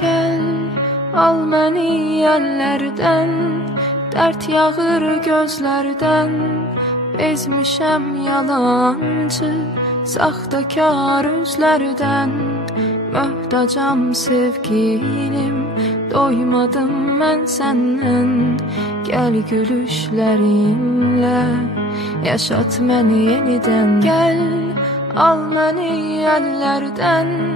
Gəl, al məni əllərdən, dərd yağır gözlərdən. Bezmişəm yalancı, saxtakar üzlərdən. Möhtacam sevgilim, doymadım mən səndən. Gəl gülüşlərinlə, yaşat məni yenidən. Gəl, al məni əllərdən,